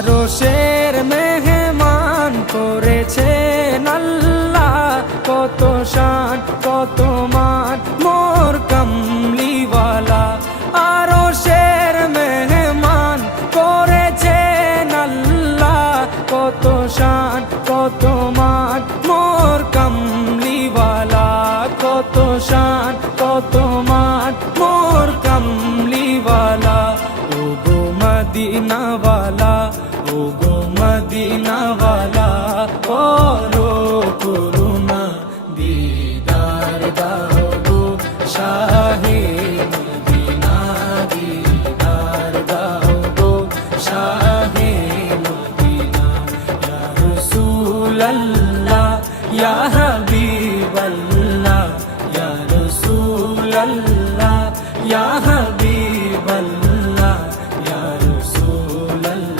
আরশের মেহমান করেছেন আল্লাহ, কত শান কত মান মোর কামলিওয়ালা। আরশের মেহমান করেছেন আল্লাহ, কত শান কত মান মোর কামলিওয়ালা, কত শান কত মান মোর কামলিওয়ালা। ও গো মদিনাওয়ালা, ও গো মদিনাওয়ালা, করো করুণা দিদার দাও গো শাহে